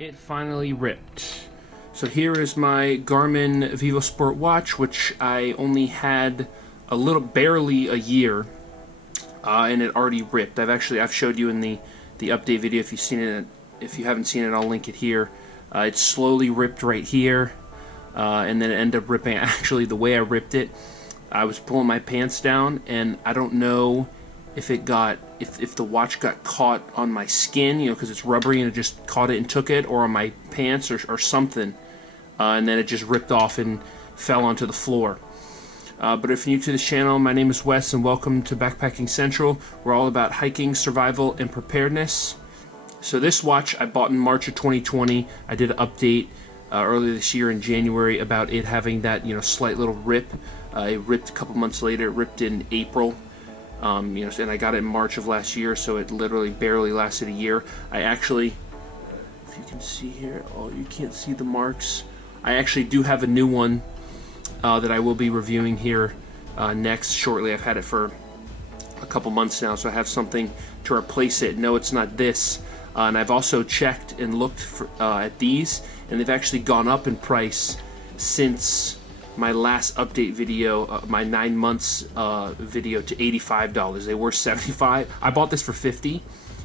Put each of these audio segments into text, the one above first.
It finally ripped. So here is my Garmin Vivosport watch, which I only had barely a year, and it already ripped. I've showed you in the update video. If you've seen it, if you haven't seen it, I'll link it here. It slowly ripped right here, and then it ended up ripping. Actually, the way I ripped it, I was pulling my pants down, and I don't know if the watch got caught on my skin, because it's rubbery and it just caught it and took it, or on my pants or something, and then it just ripped off and fell onto the floor. But if you're new to this channel, my name is Wes and welcome to Backpacking Central. We're all about hiking, survival, and preparedness. So this watch I bought in March of 2020. I did an update earlier this year in January about it having that slight little rip. It ripped a couple months later. It ripped in April. And I got it in March of last year, so it literally barely lasted a year. I actually, if you can see here, oh, you can't see the marks. I actually do have a new one that I will be reviewing here next shortly. I've had it for a couple months now, so I have something to replace it. No, it's not this. And I've also checked and looked at these, and they've actually gone up in price since my last update video, my 9 months video, to $85. They were $75. I bought this for $50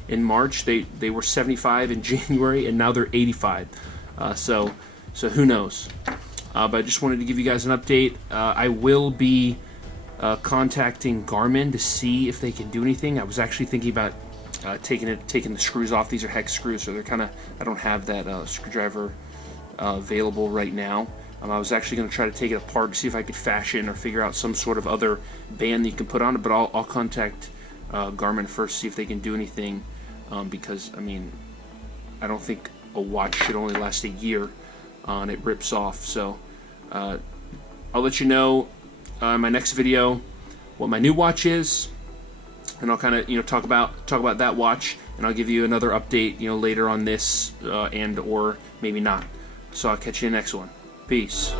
in March. They were $75 in January, and now they're $85. So who knows? But I just wanted to give you guys an update. I will be contacting Garmin to see if they can do anything. I was actually thinking about taking the screws off. These are hex screws, so they're kind of, I don't have that screwdriver available right now. I was actually going to try to take it apart to see if I could fashion or figure out some sort of other band that you can put on it, but I'll contact Garmin first, see if they can do anything, because I don't think a watch should only last a year and it rips off. So I'll let you know in my next video what my new watch is, and I'll kind of talk about that watch, and I'll give you another update later on this and or maybe not. So I'll catch you in the next one. Peace.